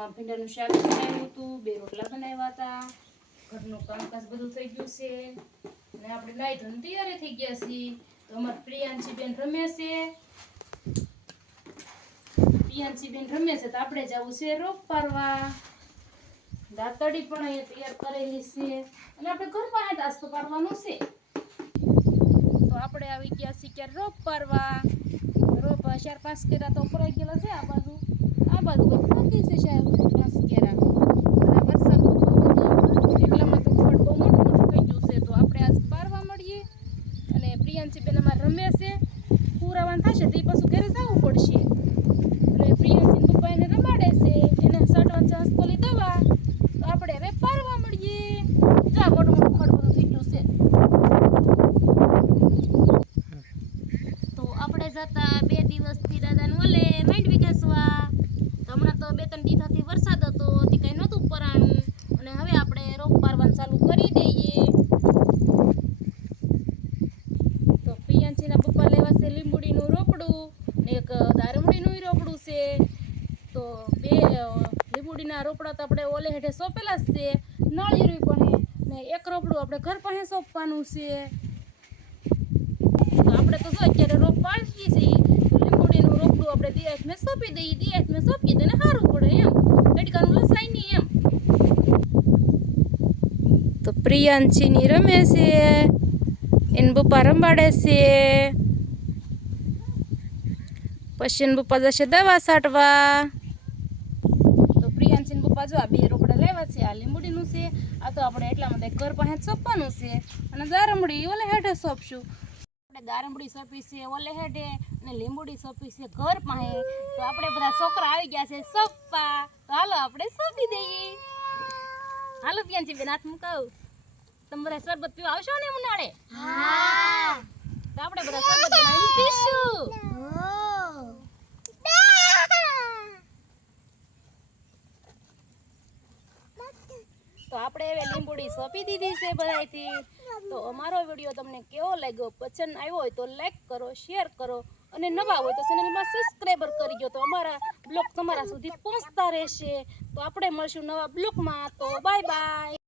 જમવામાં ભીંડાનું શાક બનાવ્યું હતું, બે રોટલા બનાવ્યા હતા, ઘરનું કામકાજ બધું થઈ ગયું છે. અને આપણે નાઈ ધોઈને તૈયાર થઈ ગયા છીએ. તો અમારા પ્રિયાંશી બેન રમે છે. પ્રિયાંશી બેન રમે છે તો આપણે જવું છે રોપ પારવા દાતડી પણ અહીંયા તૈયાર કરેલી છે. અને આપણે ઘરમાં નાસ્તો પાડવાનો છે. તો આપણે આવી ગયા છીએ ક્યારે રોપ પારવા રોપ ચાર પાંચ કેરા તો ઉપરાઈ ગયેલા છે આ બાજુ. આ બાજુ કંઈક બાકી છે સાહેબ પાંચ કેરા અને વરસાદ બહુ હતો. એટલામાં તો તો આપણે આજ પારવા મળીએ. અને પ્રિયાંશી બેન અમારે રમે છે. પુરાવાનું થશે તો એ પાછું ઘરે જવું પડશે અને પ્રિયાંશી પપ્પા એને રમાડે છે એને સડવા ચાંસકોલી દવા તો આપણે હવે પારવા મળીએ જા મોટું મોટું ખડ બધું થઈ ગયું છે તો આપણે જતા બે દિવસથી દાદાને ઓલે માંડવી ઘસવા તો હમણાં તો બે ત્રણ દિવસથી વરસાદ હતો તે કંઈ નહોતું પરાણું અને હવે આપણે રોપ પારવાનું ચાલુ કરી દઈએ તો પિયાંચીના પપ્પા લેવા છે લીંબુડીનું રોપડું ને એક દારમડીનું રોપડું છે તો બે અ, લીંબુડીના રોપડા તો આપણે ઓલે હેઠે સોંપેલા જ છે નાળિયેરી પણ ને એક રોપડું આપણે ઘર પાસે સોંપવાનું છે તો આપણે તો જો અત્યારે રોપ પાડીએ છીએ તો લીંબુડીનું રોપડું આપણે દિયાસ મેં સોંપી દઈએ દિયાસ મેં સોંપીએ તો એને સારું પડે એમ તડકાનું લસાય નહીં એમ તો પ્રિયાંશીની રમે છે એને પપ્પા રંબાડે છે પછી એને પપ્પા જશે દવા છાંટવા તો પ્રિયાંશીને પપ્પા જો આ બે રોકડા લેવા છે આ લીંબુડીનું છે આ તો આપણે એટલા માટે ઘર પાસે સોંપવાનું છે અને દારમડી ઓલે હેઠે સોંપશું આપણે દારમડી સોંપી છે ઓલે હેઠે અને લીંબુડી સોંપી છે ઘર પાસે તો આપણે બધા છોકરા આવી ગયા છે સોંપવા તો હાલો આપણે સોંપી દઈએ હાલો પ્રિયાંશી બેન હાથ મુકાવ તમે બધા શરબત પીવા આવશો ને ઉનાળે? તો આપણે બધા શરબત બનાવીને પીશું. તો આપણે હવે લીંબુડી સોંપી દીધી છે બધાથી તો અમારો વીડિયો તમને કેવો લાગ્યો? પસંદ આવ્યો હોય તો લાઈક કરો શેર કરો અને નવા હોય તો ચેનલમાં સબસ્ક્રાઈબર કરી દો. તો અમારા બ્લોગ તમારા સુધી પહોંચતા રહેશે. તો આપણે મળશું નવા બ્લોગમાં. તો બાય બાય